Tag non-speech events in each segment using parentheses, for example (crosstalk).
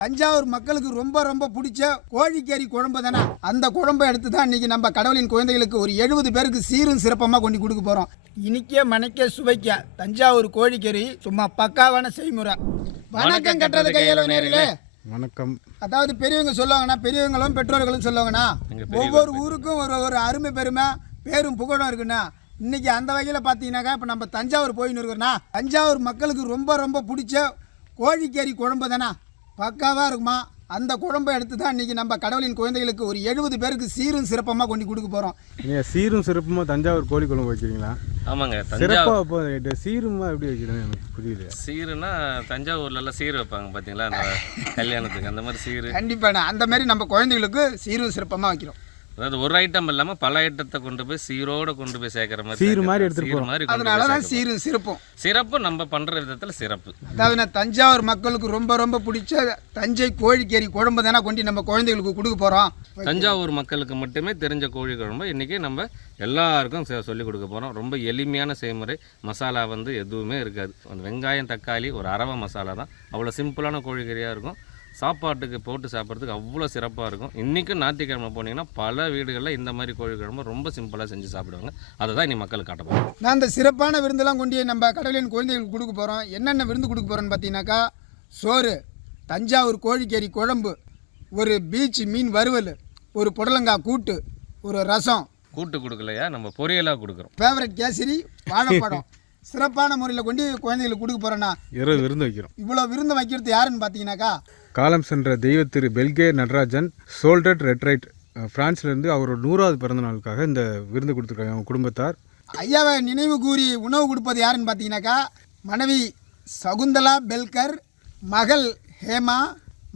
தஞ்சாவூர் மக்களுக்கு ரொம்ப ரொம்ப பிடிச்ச கோழிக்கறி குழம்பு தானே? அந்த குழம்பை எடுத்து தான் இன்னைக்கு நம்ம கடவுளின் குழந்தைகளுக்கு ஒரு எழுபது பேருக்கு சீரும் சிறப்பமாக கொண்டு கொடுக்க போகிறோம் இனிக்க மனைக்க சுவைக்க. தஞ்சாவூர் கோழிக்கறி சும்மா பக்காவான செய்முறை. வணக்கம் கட்டுறது கையில் நேரிலே. வணக்கம். அதாவது பெரியவங்க சொல்லுவாங்கன்னா பெரியவங்களும் பெற்றோர்களும் சொல்லுவாங்கன்னா ஒவ்வொரு ஊருக்கும் ஒரு ஒரு அருமை பெருமை பேரும் புகழும் இருக்குண்ணா இன்னைக்கு அந்த வகையில் பார்த்தீங்கன்னாக்கா இப்போ நம்ம தஞ்சாவூர் போயின்னு இருக்கிறோன்னா தஞ்சாவூர் மக்களுக்கு ரொம்ப ரொம்ப பிடிச்ச கோழிக்கறி குழம்பு தானே? பக்காவாக இருக்குமா? அந்த குழம்பை எடுத்து தான் இன்னைக்கு நம்ம கடவுளின் குழந்தைகளுக்கு ஒரு எழுபது பேருக்கு சீரும் சிறப்பமாக கொண்டு கொடுக்க போகிறோம் நீங்கள் சீரும் சிறப்புமா தஞ்சாவூர் கோழி குழம்பு வைக்கிறீங்களா? ஆமாங்க தஞ்சாவூர் சிறப்பாக இது சீருமா எப்படி வைக்கிறேன்னு எனக்கு புரியல. சீருனா தஞ்சாவூர்ல எல்லாம் சீர் வைப்பாங்க பாத்தீங்களா? அந்த கல்யாணத்துக்கு அந்த மாதிரி சீரு. கண்டிப்பாண்ணா அந்த மாதிரி நம்ம குழந்தைகளுக்கு சீரும் சிறப்பமாக வைக்கிறோம். அதாவது ஒரு ஐட்டம் இல்லாம பல ஐட்டத்தை கொண்டு போய் சீரோட கொண்டு போய் சேர்க்கிற மாதிரி சீர். மாதிரி எடுத்துட்டு சீர் மாதிரி அதனால தான். சீரும் சிறப்பும். சிறப்பு நம்ம பண்ற விதத்துல சிறப்பு. அதாவது நான் தஞ்சாவூர் மக்களுக்கு ரொம்ப ரொம்ப பிடிச்ச தஞ்சை கோழிக்கறி குழம்பு தானே கொண்டு நம்ம குழந்தைகளுக்கு கொடுக்க போகிறோம் தஞ்சாவூர் மக்களுக்கு மட்டுமே தெரிஞ்ச கோழி குழம்பு. இன்னைக்கு நம்ம எல்லாருக்கும் செ- சொல்லிக் கொடுக்க போறோம். ரொம்ப எளிமையான செய்முறை. மசாலா வந்து எதுவுமே இருக்காது. அந்த வெங்காயம் தக்காளி ஒரு அரவை மசாலா தான். அவ்வளோ சிம்பிளான கோழிக்கறியாக இருக்கும். சாப்பாட்டுக்கு போட்டு சாப்பிட்றதுக்கு அவ்வளோ சிறப்பாக இருக்கும். இன்றைக்கும் ஞாயிற்றுக்கிழமை போனீங்கன்னா பல வீடுகளில் இந்த மாதிரி கோழி குழம்பு ரொம்ப சிம்பிளாக செஞ்சு சாப்பிடுவாங்க. அதை தான் இனி மக்களுக்கு காட்ட போகிறோம் நான் இந்த சிறப்பான விருந்தெல்லாம் கொண்டு நம்ம கடவுளின் குழந்தைகளுக்கு கொடுக்க போகிறோம் என்னென்ன விருந்து கொடுக்க போகிறோன்னு பார்த்தீங்கன்னாக்கா சோறு தஞ்சாவூர் கோழிக்கறி குழம்பு ஒரு பீச் மீன் வறுவல் ஒரு புடலங்காய் கூட்டு ஒரு ரசம். கூட்டு கொடுக்கலையா? நம்ம பொரியலாக கொடுக்குறோம். ஃபேவரட் கேசரி வாழைப்பழம். (laughs) சிறப்பான முறையில் கொண்டு குழந்தைகளுக்கு கொடுக்க போகிறேன்னா இரவு விருந்து வைக்கிறோம். இவ்வளோ விருந்து வைக்கிறது யாருன்னு பார்த்தீங்கன்னாக்கா காலம் சென்ற தெய்வ திரு பெல்கே நடராஜன் சோல்டட் ரெட்ரைட் பிரான்ஸ்லேருந்து அவரோட நூறாவது பிறந்த நாளுக்காக இந்த விருந்து கொடுத்துருக்காங்க அவங்க குடும்பத்தார். ஐயாவை நினைவு கூறி உணவு கொடுப்பது யாருன்னு பார்த்தீங்கன்னாக்கா மனைவி சகுந்தலா பெல்கர் மகள் ஹேமா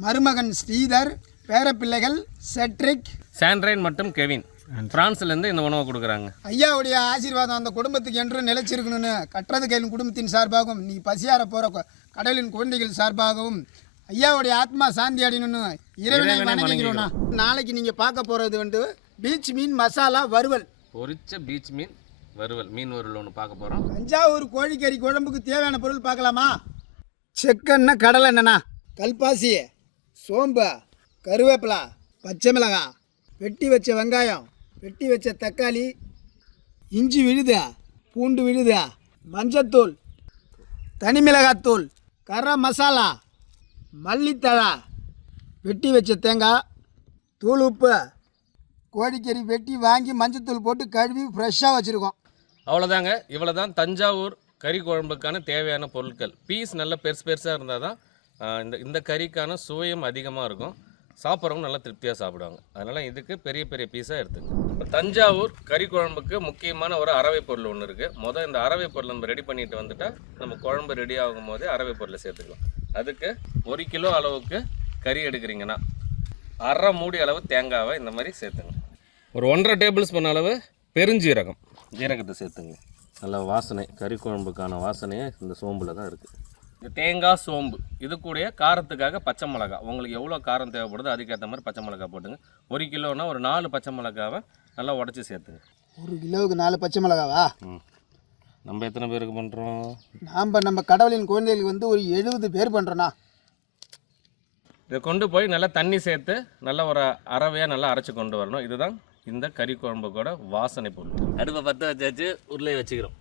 மருமகன் ஸ்ரீதர் பேரப்பிள்ளைகள் செட்ரிக். சாண்ட்ரைன் மற்றும் கெவின். பிரான்ஸ்லேருந்து இந்த உணவை கொடுக்குறாங்க. ஐயாவுடைய ஆசீர்வாதம் அந்த குடும்பத்துக்கு என்றும் நிலைச்சிருக்கணும்னு கட்டுறது கையின் குடும்பத்தின் சார்பாகவும் நீ பசியார போகிற கடலின் குழந்தைகள் சார்பாகவும் ஐயாவுடைய ஆத்மா சாந்தி அடையணும்னு இறைவனை வணங்கிக்கிறோண்ணா நாளைக்கு நீங்கள் பார்க்க போகிறது வந்து பீச் மீன் மசாலா வறுவல். பொரிச்ச பீச் மீன் வறுவல். மீன் வறுவல் ஒன்று பார்க்க போகிறோம் தஞ்சாவூர் கோழிக்கறி குழம்புக்கு தேவையான பொருள் பார்க்கலாமா? செக்கெண்ணெய் கடலை எண்ணெண்ணா? கல்பாசி சோம்பு கருவேப்பிலா பச்சை மிளகாய் வெட்டி வச்ச வெங்காயம் வெட்டி வச்ச தக்காளி இஞ்சி விழுதா பூண்டு விழுதா மஞ்சத்தூள் தனி மிளகாத்தூள் கரம் மசாலா மல்லித்தழை. வெட்டி வச்ச தேங்காய் தூள் உப்பு கோழிக்கறி வெட்டி வாங்கி மஞ்சத்தூள் போட்டு கழுவி ஃப்ரெஷ்ஷாக வச்சுருக்கோம். அவ்வளோதாங்க இவ்வளோ தான் தஞ்சாவூர் கறி குழம்புக்கான தேவையான பொருட்கள். பீஸ் நல்லா பெருசு பெருசாக இருந்தால் தான் இந்த இந்த கறிக்கான சுவையும் அதிகமாக இருக்கும். சாப்பிட்றவங்க நல்லா திருப்தியாக சாப்பிடுவாங்க. அதனால் இதுக்கு பெரிய பெரிய பீஸாக எடுத்துங்க தஞ்சாவூர் கறி குழம்புக்கு முக்கியமான ஒரு அரவை பொருள் ஒன்று இருக்குது மொதல் இந்த அரவை பொருள் நம்ம ரெடி பண்ணிட்டு வந்துட்டால் நம்ம குழம்பு ரெடி ஆகும் போதே அரவை பொருளை சேர்த்துக்கலாம். அதுக்கு ஒரு கிலோ அளவுக்கு கறி எடுக்கிறீங்கன்னா அரை மூடி அளவு தேங்காவை இந்த மாதிரி சேர்த்துங்க. ஒரு ஒன்றரை டேபிள் ஸ்பூன் அளவு பெருஞ்சீரகம். ஜீரகத்தை சேர்த்துங்க. நல்ல வாசனை கறி குழம்புக்கான வாசனையே இந்த சோம்பில் தான் இருக்குது தேங்காய் சோம்பு. இது கூடயே காரத்துக்காக பச்சை மிளகா. உங்களுக்கு எவ்வளோ காரம் தேவைப்படுதோ அதுக்கேற்ற மாதிரி பச்சை மிளகா போட்டுங்க. ஒரு கிலோனா ஒரு நாலு பச்சை மிளகாவை நல்லா உடச்சி சேர்த்துங்க. ஒரு கிலோவுக்கு நாலு பச்சை மிளகாவா? நம்ம எத்தனை பேருக்கு பண்ணுறோம் நாம் நம்ம கடவுளின் குழந்தைகளுக்கு வந்து ஒரு எழுபது பேர் பண்ணுறோண்ணா இதை கொண்டு போய் நல்லா தண்ணி சேர்த்து நல்லா ஒரு அரவையாக நல்லா அரைச்சி கொண்டு வரணும். இதுதான் இந்த கறி குழம்புக்கூட வாசனை பொருள். அடுப்பை பற்ற வச்சாச்சு உருளையை வச்சுக்கிறோம்.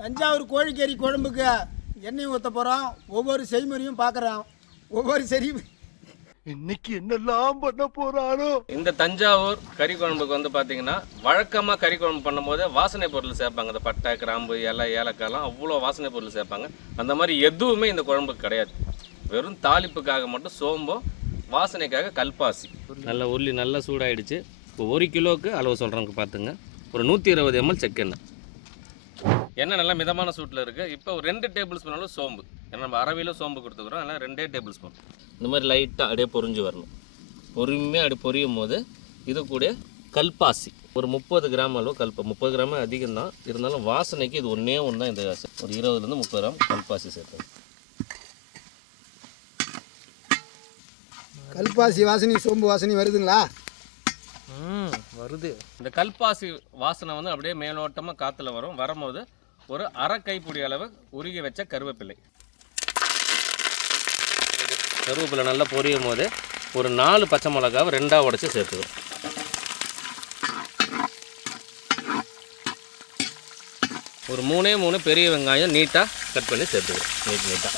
தஞ்சாவூர் கோழிக்கறி குழம்புக்கு எண்ணெய் ஊற்ற போகிறோம் ஒவ்வொரு செய்முறையும் பார்க்குறோம் ஒவ்வொரு சரி இன்னைக்கு என்னெல்லாம் பண்ண போறானோ? இந்த தஞ்சாவூர் கறி குழம்புக்கு வந்து பார்த்தீங்கன்னா வழக்கமாக கறி குழம்பு பண்ணும்போது வாசனை பொருள் சேர்ப்பாங்க. இந்த பட்டை கிராம்பு இலை ஏலக்காய்லாம் அவ்வளோ வாசனை பொருள் சேர்ப்பாங்க. அந்த மாதிரி எதுவுமே இந்த குழம்புக்கு கிடையாது. வெறும் தாளிப்புக்காக மட்டும் சோம்பும் வாசனைக்காக கல்பாசி. நல்ல உள்ளி நல்லா சூடாயிடுச்சு. இப்போ ஒரு கிலோவுக்கு அளவு சொல்கிறவங்க பார்த்துங்க ஒரு நூற்றி இருபது எம்எல் செக்கெண்ணெய் எண்ணெய் நல்லா மிதமான சூட்டில் இருக்குது இப்போ ஒரு ரெண்டு டேபிள் ஸ்பூன் அளவு சோம்பு. ஏன்னா நம்ம அரவியில் சோம்பு கொடுத்துக்கிறோம். அதனால் ரெண்டே டேபிள் ஸ்பூன் இந்த மாதிரி லைட்டாக அப்படியே பொரிஞ்சு வரணும். பொறுமையாக அப்படி பொரியும் போது இது கூட கல்பாசி. ஒரு முப்பது கிராம் அளவு கல்பா முப்பது கிராம் அதிகம் தான் இருந்தாலும் வாசனைக்கு இது ஒன்றே ஒன்று தான் இந்த ஒரு இருபதுலேருந்து முப்பது கிராம் கல்பாசி சேர்த்தோம் கல்பாசி வாசனை சோம்பு வாசனை வருதுங்களா? வருது. இந்த கல்பாசி வாசனை வந்து அப்படியே மேலோட்டமாக காற்றுல வரும். வரும்போது ஒரு அரை கைப்பிடி அளவு உருகி வச்ச கருவேப்பிலை. கருவேப்பிலை நல்லா பொரியும் போது ஒரு நாலு பச்சை மிளகாவை ரெண்டாக உடச்சி சேர்த்துக்கிறோம் ஒரு மூணே மூணு பெரிய வெங்காயம் நீட்டாக கட் பண்ணி சேர்த்துக்கிறோம் நீட் நீட்டாக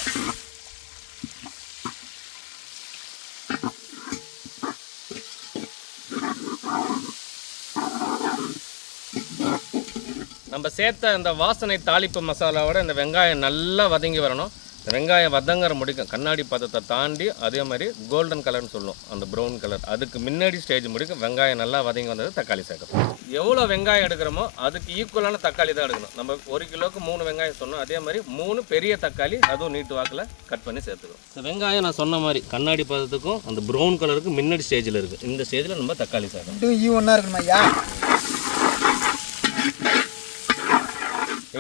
நம்ம சேர்த்த அந்த வாசனை தாளிப்பு மசாலாவோட இந்த வெங்காயம் நல்லா வதங்கி வரணும். இந்த வெங்காயம் வதங்குற முடிக்கும். கண்ணாடி பதத்தை தாண்டி அதே மாதிரி கோல்டன் கலர்னு சொல்லுவோம் அந்த ப்ரௌன் கலர் அதுக்கு முன்னாடி ஸ்டேஜ் முடிக்கும் வெங்காயம் நல்லா வதங்கி வந்தது தக்காளி சேர்க்கணும். எவ்வளோ வெங்காயம் எடுக்கிறோமோ அதுக்கு ஈக்குவலான தக்காளி தான் எடுக்கணும். நம்ம ஒரு கிலோவுக்கு மூணு வெங்காயம் சொன்னோம். அதே மாதிரி மூணு பெரிய தக்காளி அதுவும் நீட்டு வாக்கில் கட் பண்ணி சேர்த்துக்கணும். இந்த வெங்காயம் நான் சொன்ன மாதிரி கண்ணாடி பதத்துக்கும் அந்த ப்ரௌன் கலருக்கும் முன்னாடி ஸ்டேஜில் இருக்குது இந்த ஸ்டேஜில் நம்ம தக்காளி சேர்க்கணும். ஒன்றா இருக்கணும் ஐயா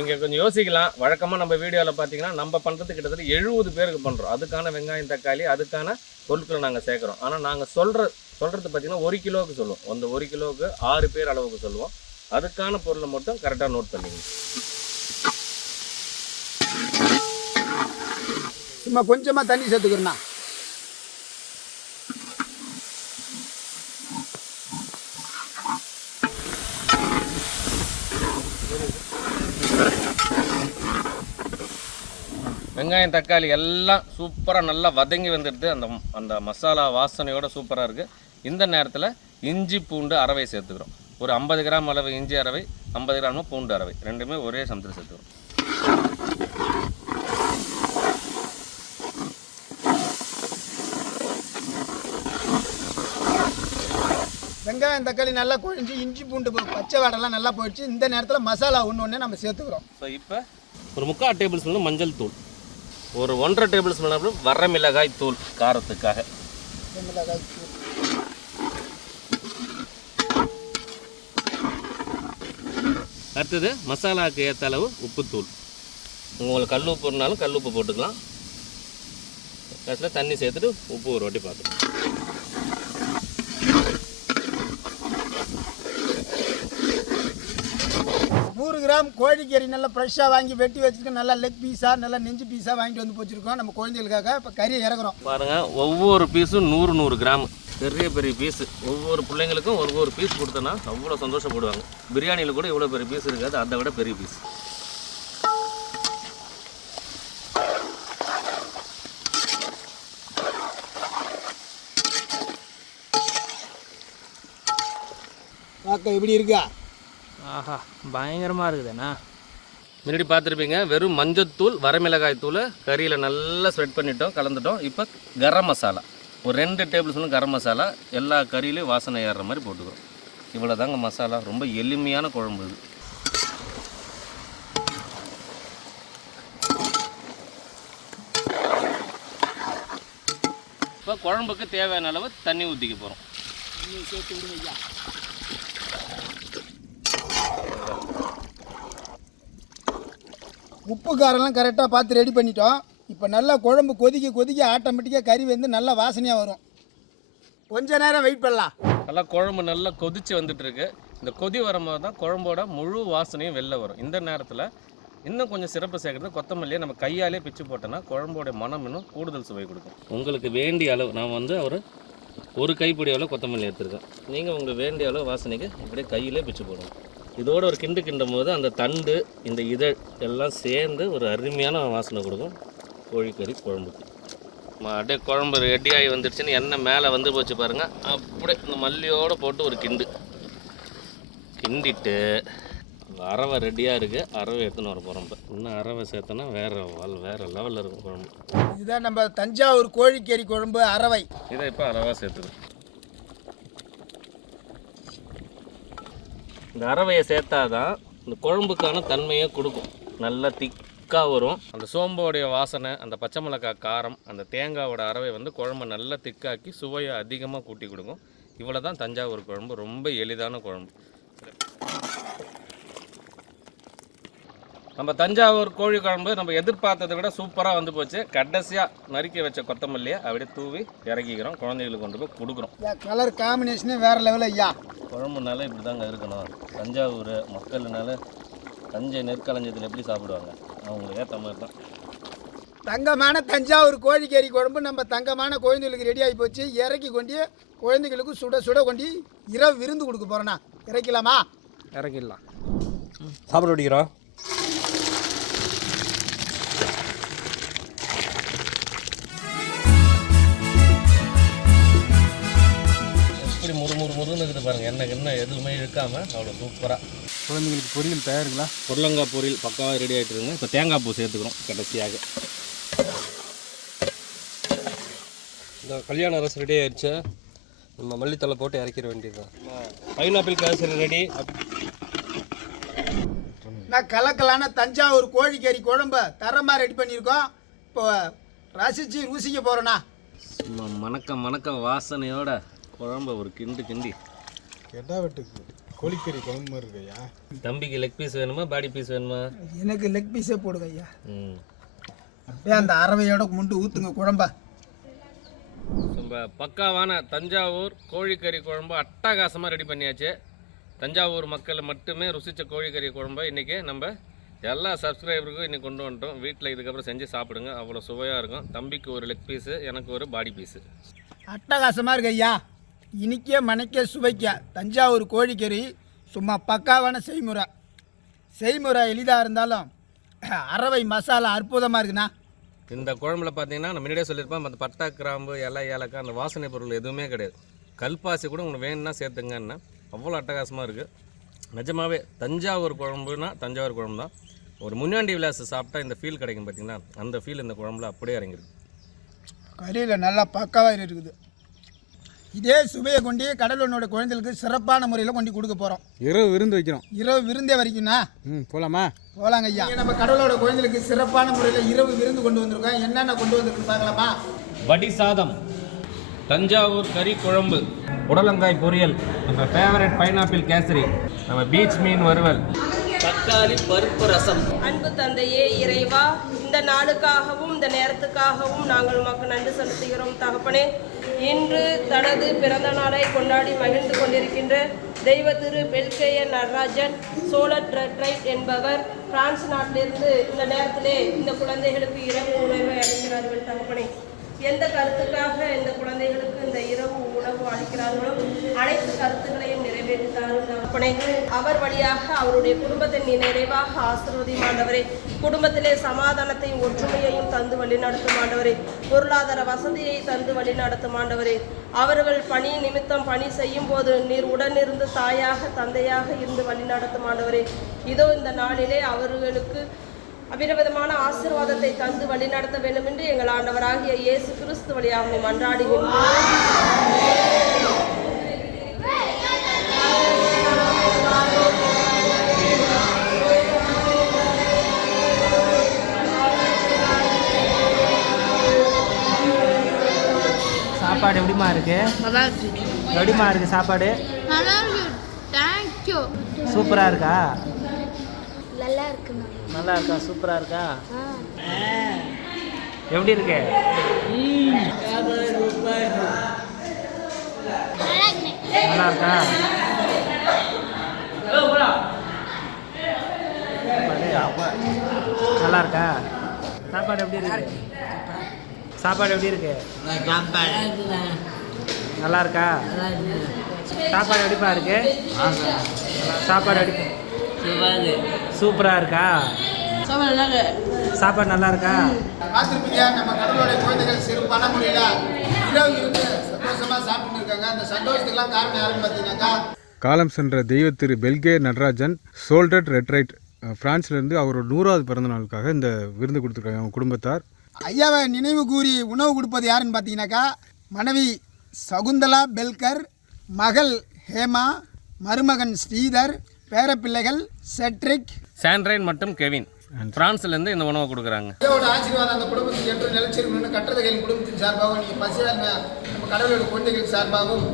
நீங்கள் கொஞ்சம் யோசிக்கலாம். வழக்கமாக நம்ம வீடியோவில் பார்த்தீங்கன்னா நம்ம பண்ணுறது கிட்டத்தட்ட எழுபது பேருக்கு பண்ணுறோம் அதுக்கான வெங்காயம் தக்காளி அதுக்கான பொருட்களை நாங்கள் சேர்க்குறோம். ஆனால் நாங்கள் சொல்கிற சொல்கிறது பார்த்தீங்கன்னா ஒரு கிலோவுக்கு சொல்லுவோம். அந்த ஒரு கிலோவுக்கு ஆறு பேர் அளவுக்கு சொல்லுவோம். அதுக்கான பொருளை மட்டும் கரெக்டாக நோட் பண்ணிங்க சும்மா கொஞ்சமாக தண்ணி சேர்த்துக்கிறேண்ணா. வெங்காயம் தக்காளி எல்லாம் சூப்பராக நல்லா வதங்கி வந்துடுது. அந்த அந்த மசாலா வாசனையோட சூப்பராக இருக்குது இந்த நேரத்தில் இஞ்சி பூண்டு அரவை சேர்த்துக்கிறோம். ஒரு ஐம்பது கிராம் அளவு இஞ்சி அரவை ஐம்பது கிராம் பூண்டு அரவை. ரெண்டுமே ஒரே சமத்தில் சேர்த்துக்கிறோம். வெங்காயம் தக்காளி நல்லா குழஞ்சி இஞ்சி பூண்டு பச்சை வாடெல்லாம் நல்லா போயிடுச்சு. இந்த நேரத்தில் மசாலா ஒன்று ஒன்றே நம்ம சேர்த்துக்கிறோம். ஸோ இப்போ ஒரு முக்கால் டேபிள் ஸ்பூன் மஞ்சள் தூள். ஒரு ஒன்றரை டேபிள் ஸ்பூன் வரமிளகாய் தூள் காரத்துக்காக மிளகாய் தூள். அடுத்தது மசாலாவுக்கு ஏற்ற அளவு உப்புத்தூள். உங்களுக்கு கல் உப்புனாலும் கல் உப்பு போட்டுக்கலாம். கடைசியில் தண்ணி சேர்த்துட்டு உப்பு ஒரு வாட்டி பார்த்துக்கலாம் நூறு கிராம் கோழிக்கறி நல்லா ஃப்ரெஷ்ஷாக வாங்கி வெட்டி வச்சுட்டு நல்லா லெக் பீஸாக நல்லா நெஞ்சு பீஸாக வாங்கிட்டு வந்து வச்சுருக்கோம் நம்ம குழந்தைகளுக்காக இப்போ கறியை இறக்குறோம். பாருங்கள் ஒவ்வொரு பீஸும் நூறு நூறு கிராம். பெரிய பெரிய பீஸு ஒவ்வொரு பிள்ளைங்களுக்கும் ஒவ்வொரு பீஸ் கொடுத்தோன்னா அவ்வளோ சந்தோஷப்படுவாங்க. பிரியாணியில் கூட இவ்வளோ பெரிய பீஸ் இருக்காது. அதை விட பெரிய பீஸ் பார்க்க எப்படி இருக்கா? ஆஹா பயங்கரமாக இருக்குதுண்ணா. முன்னாடி பார்த்துருப்பீங்க வெறும் மஞ்சத்தூள் வரமிளகாய் தூள் கறியில் நல்லா ஸ்ப்ரெட் பண்ணிட்டோம் கலந்துட்டோம். இப்போ கரம் மசாலா. ஒரு ரெண்டு டேபிள் ஸ்பூன் கரம் மசாலா எல்லா கறியிலையும் வாசனை ஏறுற மாதிரி போட்டுக்கிறோம். இவ்வளோ தாங்க மசாலா. ரொம்ப எளிமையான குழம்பு இது. இப்போ குழம்புக்கு தேவையான அளவு தண்ணி ஊற்றிக்க போகிறோம் உப்பு காரெல்லாம் கரெக்டாக பார்த்து ரெடி பண்ணிட்டோம். இப்போ நல்லா குழம்பு கொதிக்க கொதிக்க ஆட்டோமேட்டிக்காக கறி வந்து நல்லா வாசனையாக வரும். கொஞ்ச நேரம் வெயிட் பண்ணலாம். நல்லா குழம்பு நல்லா கொதிச்சு வந்துட்டு இருக்கு இந்த கொதி வரும்போது தான் குழம்போட முழு வாசனையும் வெளில வரும். இந்த நேரத்தில் இன்னும் கொஞ்சம் சிறப்பு சேர்க்கறது கொத்தமல்லியை நம்ம கையாலே பிச்சு போட்டோன்னா குழம்போட மனம் இன்னும் கூடுதல் சுவை கொடுக்கும். உங்களுக்கு வேண்டிய அளவு நான் வந்து ஒரு ஒரு கைப்பிடி அளவு கொத்தமல்லி எடுத்துருக்கேன். நீங்கள் உங்களுக்கு வேண்டிய அளவு வாசனைக்கு இப்படியே கையிலே பிச்சு போடணும் இதோட ஒரு கிண்டு கிண்டும் போது அந்த தண்டு இந்த இதழ் எல்லாம் சேர்ந்து ஒரு அருமையான வாசனை கொடுக்கும். கோழிக்கறி குழம்புக்கு அப்படியே குழம்பு ரெடியாகி வந்துடுச்சுன்னு எண்ணெய் மேலே வந்து போச்சு பாருங்க. அப்படியே இந்த மல்லியோட போட்டு ஒரு கிண்டு. கிண்டிட்டு அரவை ரெடியாக இருக்குது அரவை எடுத்துன்னு வர போகிறோம் இப்போ. இன்னும் அரவை சேர்த்தோன்னா வேறு வல் வேறு லெவலில் இருக்கும் குழம்பு. இதுதான் நம்ம தஞ்சாவூர் கோழிக்கறி குழம்பு அரவை. இதை இப்போ அரவாக சேர்த்துக்கணும். இந்த அரவையை சேர்த்தாதான் இந்த குழம்புக்கான தன்மையை கொடுக்கும். நல்லா திக்காக வரும். அந்த சோம்போடைய வாசனை அந்த பச்சை மிளகாய் காரம் அந்த தேங்காவோட அரவை வந்து குழம்பை நல்லா திக்காக்கி சுவையை அதிகமாக கூட்டி கொடுக்கும். இவ்வளோ தான் தஞ்சாவூர் குழம்பு. ரொம்ப எளிதான குழம்பு. நம்ம தஞ்சாவூர் கோழி குழம்பு நம்ம எதிர்பார்த்ததை விட சூப்பராக வந்து போச்சு. கடைசியாக நறுக்கி வச்ச கொத்தமல்லியை அப்படியே தூவி இறக்கிக்கிறோம். குழந்தைகளுக்கு கொண்டு போய் கொடுக்குறோம். கலர் காம்பினேஷனே வேறு லெவலில் ஐயா. குழம்புனால இப்படி தாங்க இருக்கணும். தஞ்சாவூர் மக்கள்னால தஞ்சை நெற்களஞ்சத்தில் எப்படி சாப்பிடுவாங்க? அவங்களுக்கு ஏற்ற மாதிரி தான் தங்கமான தஞ்சாவூர் கோழிக்கறி குழம்பு நம்ம தங்கமான குழந்தைகளுக்கு ரெடி ஆகி போச்சு. இறக்கி கொண்டு குழந்தைகளுக்கு சுட சுட கொண்டு இரவு விருந்து கொடுக்க போகிறோண்ணா இறக்கலாமா இறக்கிடலாம். சாப்பிட இருக்குது பாருங்க. எண்ணெய் எண்ணெய் எதுவுமே இழுக்காம அவ்வளோ சூப்பராக குழந்தைங்களுக்கு பொரியல் தயாருங்களா? புடலங்காய் பொரியல் பக்காவாக ரெடி ஆகிட்டுருங்க இப்போ தேங்காய் பூ சேர்த்துக்கிறோம் கடைசியாக. இந்த கல்யாண அரசு ரெடி ஆயிடுச்சு நம்ம மல்லித்தலை போட்டு இறக்கிற வேண்டியதுதான். பைனாப்பிள் கேசரி ரெடி நான் கலக்கலான தஞ்சாவூர் கோழிக்கறி குழம்ப தரமாக ரெடி பண்ணியிருக்கோம். இப்போ ரசித்து ருசிக்க போகிறோண்ணா மணக்க மணக்க வாசனையோட குழம்ப ஒரு கிண்டு கிண்டி. கெடா வெட்டுக்கு? கோழிக்கறி குழம்பு மாதிரி இருக்கு ஐயா. தம்பிக்கு லெக் பீஸ் வேணுமா? பாடி பீஸ் வேணுமா? எனக்கு லெக் பீஸே போடுங்க ஐயா. ம். அப்படியே அந்த அரவையோட முண்டு ஊற்றுங்க குழம்ப. நம்ம பக்காவான தஞ்சாவூர் கோழிக்கறி குழம்பு அட்டகாசமாக ரெடி பண்ணியாச்சு. தஞ்சாவூர் மக்கள் மட்டுமே ருசித்த கோழிக்கறி குழம்பை இன்றைக்கி நம்ம எல்லா சப்ஸ்கிரைபருக்கும் இன்றைக்கி கொண்டு வந்துட்டோம். வீட்டில் இதுக்கப்புறம் செஞ்சு சாப்பிடுங்க. அவ்வளோ சுவையாக இருக்கும். தம்பிக்கு ஒரு லெக் பீஸு எனக்கு ஒரு பாடி பீஸு அட்டகாசமாக இருக்கு ஐயா. இனிக்க மனைக்க சுவைக்க. தஞ்சாவூர் கோழிக்கறி சும்மா பக்காவான செய்முறை. செய்முறை எளிதாக இருந்தாலும் அரவை மசாலா அற்புதமாக இருக்குண்ணா. இந்த குழம்புல பார்த்தீங்கன்னா நான் முன்னாடியே சொல்லியிருப்பேன் அந்த பட்டா கிராம்பு இலை ஏலக்காய் அந்த வாசனை பொருள் எதுவுமே கிடையாது. கல்பாசி கூட உங்களுக்கு வேணும்னா சேர்த்துங்கன்னா அவ்வளோ அட்டகாசமாக இருக்குது நிஜமாவே தஞ்சாவூர் குழம்புனா தஞ்சாவூர் குழம்பு தான் ஒரு முன்னாடி விலாசம் சாப்பிட்டா இந்த ஃபீல் கிடைக்கும் பார்த்தீங்கன்னா அந்த ஃபீல் இந்த குழம்புல அப்படியே இறங்கிருக்கு கறியில் நல்லா பக்காவாக இருக்குது. இதே சுவையை கொண்டு கடலூனோட குழந்தைகளுக்கு சிறப்பான முறையில் கொண்டு கொடுக்க போகிறோம் இரவு விருந்து வைக்கிறோம். இரவு விருந்தே வரைக்கும்ண்ணா? ம் போகலாமா போலாங்க ஐயா. நம்ம கடவுளோட குழந்தைகளுக்கு சிறப்பான முறையில் இரவு விருந்து கொண்டு வந்திருக்கோம். என்னென்ன கொண்டு வந்திருக்குன்னு பார்க்கலாமா? வடி சாதம் தஞ்சாவூர் கறி குழம்பு புடலங்காய் பொரியல் நம்ம ஃபேவரட் பைனாப்பிள் கேசரி நம்ம பீச் மீன் வறுவல். தக்காளி பருப்பு ரசம். அன்பு தந்தையே இறைவா இந்த நாளுக்காகவும் இந்த நேரத்துக்காகவும் நாங்கள் உமக்கு நன்றி செலுத்துகிறோம் தகப்பனே. இன்று தனது பிறந்த நாளை கொண்டாடி மகிழ்ந்து கொண்டிருக்கின்ற தெய்வ திரு பெல்கேய நடராஜன் சோழர் ட்ரைட் என்பவர் பிரான்ஸ் நாட்டிலிருந்து இந்த நேரத்திலே இந்த குழந்தைகளுக்கு இரவு உணவை அளிக்கிறார்கள் தகப்பனே. எந்த கருத்துக்காக இந்த குழந்தைகளுக்கு இந்த இரவு உணவு அளிக்கிறார்களோ அனைத்து கருத்துக்களையும் அவர் வழியாக அவருடைய குடும்பத்தை நீ நிறைவாக ஆசிர்வதியும் ஆண்டவரே குடும்பத்திலே சமாதானத்தையும் ஒற்றுமையையும் தந்து வழிநடத்தும் ஆண்டவரே. பொருளாதார வசதியை தந்து வழிநடத்தும் ஆண்டவரே. அவர்கள் பணி நிமித்தம் பணி செய்யும் போது நீர் உடனிருந்து தாயாக தந்தையாக இருந்து வழிநடத்தும் ஆண்டவரே. இதோ இந்த நாளிலே அவர்களுக்கு அபிரவிதமான ஆசீர்வாதத்தை தந்து வழிநடத்த வேண்டும் என்று எங்கள் ஆண்டவராகிய இயேசு கிறிஸ்து வழியாக மன்றாடுகின்றோம் எப்படிமா இருக்கு? நல்லா இருக்கு எப்படிமா இருக்கு சாப்பாடு? நல்லா இருக்கு தேங்க்யூ சூப்பராக இருக்கா? நல்லா இருக்குண்ணா நல்லா இருக்கா? சூப்பராக இருக்கா? எப்படி இருக்கு? நல்லா இருக்கா? நல்லா இருக்கா? சாப்பாடு எப்படி இருக்கு? சாப்பாடு எப்படி இருக்கு? நல்லா இருக்கா சாப்பாடு எப்படிப்பா இருக்கு? சாப்பாடு எப்படி? சூப்பராக இருக்கா? சாப்பாடு நல்லா இருக்கா பார்த்துருப்பீங்க நம்ம கடவுளோட குழந்தைகள் சிறப்பான முறையில் இரவு இருந்து சந்தோஷமாக சாப்பிட்டு இருக்காங்க. அந்த சந்தோஷத்துக்கெல்லாம் காரணம் யாருன்னு பார்த்தீங்கன்னாக்கா காலம் சென்ற தெய்வ திரு பெல்கே நடராஜன் சோல்டட் ரெட்ரைட் பிரான்ஸ்லேருந்து அவரோட நூறாவது பிறந்த நாளுக்காக இந்த விருந்து கொடுத்துருக்காங்க. அவங்க குடும்பத்தார். ஐயாவை நினைவு கூறி உணவு கொடுப்பது யாருன்னு பார்த்தீங்கன்னாக்கா மனைவி சகுந்தலா பெல்கர் மகள் ஹேமா மருமகன் ஸ்ரீதர் பேரப்பிள்ளைகள் செட்ரிக். சாண்ட்ரைன் மற்றும் கெவின். பிரான்ஸ்லேருந்து இந்த உணவை கொடுக்குறாங்க. ஐயாவோட ஆசீர்வாதம் அந்த குடும்பத்துக்கு என்று நிலைச்சிருக்கணும்னு கட்டுறது கையில் குடும்பத்தின் சார்பாகவும் நீங்கள் பசியால் நம்ம கடவுளோட குழந்தைகள் சார்பாகவும்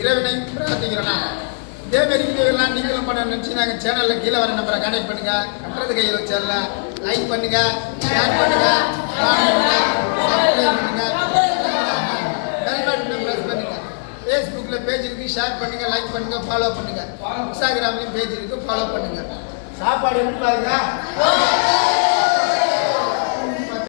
இறைவனை பிரார்த்திக்கிறோம். இதே மாதிரி வீடியோலாம் நீங்களும் பண்ண நினச்சி நாங்கள் சேனலில் கீழே வர நம்பரை கான்டாக்ட் பண்ணுங்கள் கட்டுறது கையில் வச்சால லைக் பண்ணுங்கள் ஷேர் பண்ணுங்கள் பண்ணுங்கள் பெல் பட்டனை ப்ரெஸ் பண்ணுங்கள் ஃபேஸ்புக்கில் பேஜ் இருக்குது ஷேர் பண்ணுங்கள் லைக் பண்ணுங்கள் ஃபாலோ பண்ணுங்கள் இன்ஸ்டாகிராம்லேயும் பேஜ் இருக்குது ஃபாலோ பண்ணுங்கள் சாப்பாடு எப்படி பாருங்க?